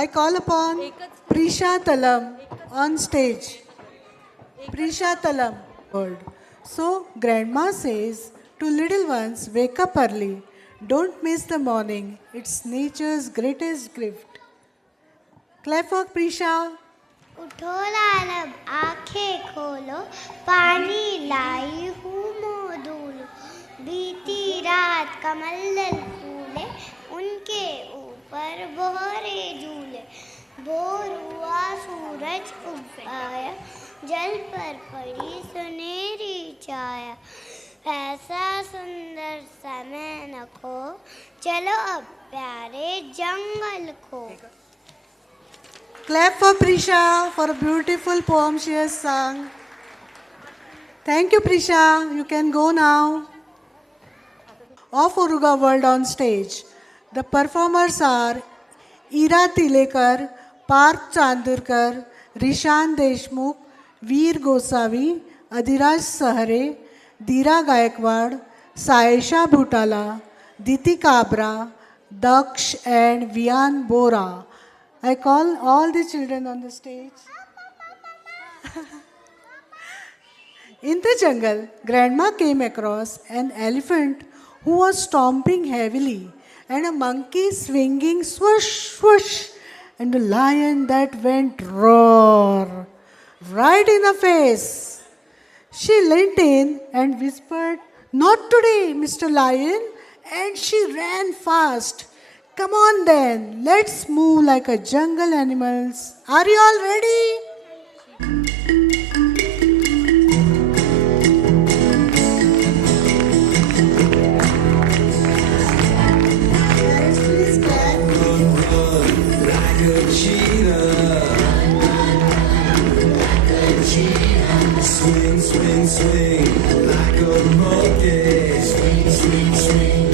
I call upon Prisha Talam on stage. Prisha Talam. Word. So, Grandma says to little ones, wake up early. Don't miss the morning. It's nature's greatest gift. Clap for Prisha. उठो लालब आंखें खोलो पानी लाई हूँ modulo बीती रात कमल दल फूले उनके ऊपर बोहरे झूले भोर हुआ सूरज उग आया जल पर पड़ी सुनहरी छाया ऐसा सुंदर समय न खो चलो अब प्यारे जंगल खो. Clap for Prisha for a beautiful poem she has sung. Thank you, Prisha. You can go now. Of Oruga World on stage. The performers are Ira Tilekar, Parth Chandurkar, Rishan Deshmukh, Veer Gosavi, Adhiraj Sahare, Dira Gaikwad, Saisha Bhutala, Diti Kabra, Daksh and Vian Bora. I call all the children on the stage. In the jungle, Grandma came across an elephant who was stomping heavily, and a monkey swinging swoosh, swoosh, and a lion that went roar right in the face. She leant in and whispered, "Not today, Mr. Lion," and she ran fast. Come on then, let's move like a jungle animals. Are you all ready? Let's please clap. Like a cheetah. Swing, swing, swing. Like a monkey. Swing, swing, swing.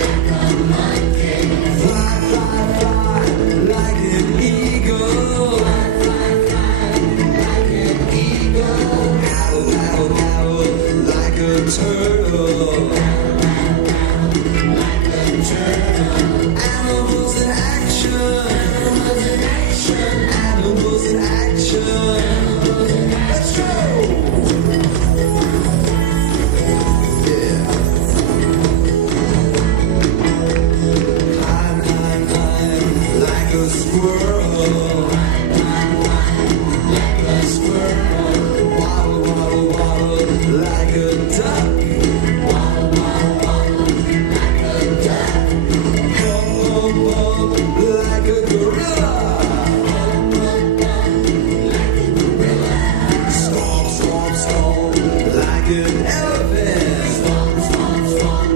Like a monkey. Fly, fly, fly. Like an eagle. Fly, fly, fly. Like an eagle. Howl, howl, howl. Like a turtle. Like a turtle. Animals in action. Animals in action. Animals in action. Let's go! Yeah. Climb, climb, climb like a squirrel. Like a squirrel. Waddle, waddle, waddle like a duck. Waddle, waddle, waddle like a duck. Hum, hum, hum like a gorilla. Stomp, stomp, stomp like an elephant. Stomp, stomp, stomp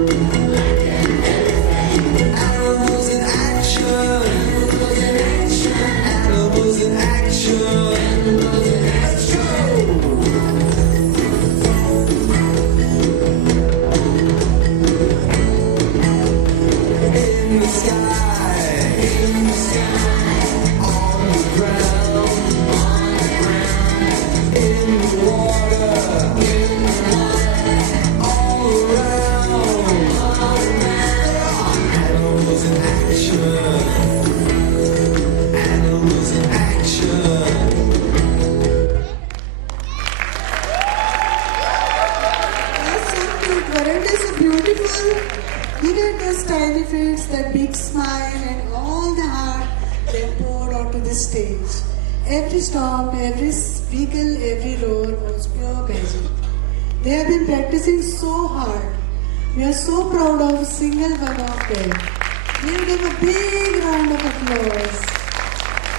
like an elephant. Animals in action. Animals in action. Animals in action. Let's go! In the sky. In the sky. On the ground. On the ground. In the water. In the water. All around. All around. Animals in action. Animals in action. That's so cute. Weren't they so beautiful? Look at those tiny faces, that big smile, and all the heart they poured onto the stage. Every stomp, every wiggle, every roar was pure magic. They have been practicing so hard. We are so proud of single one of them. Give them a big round of applause.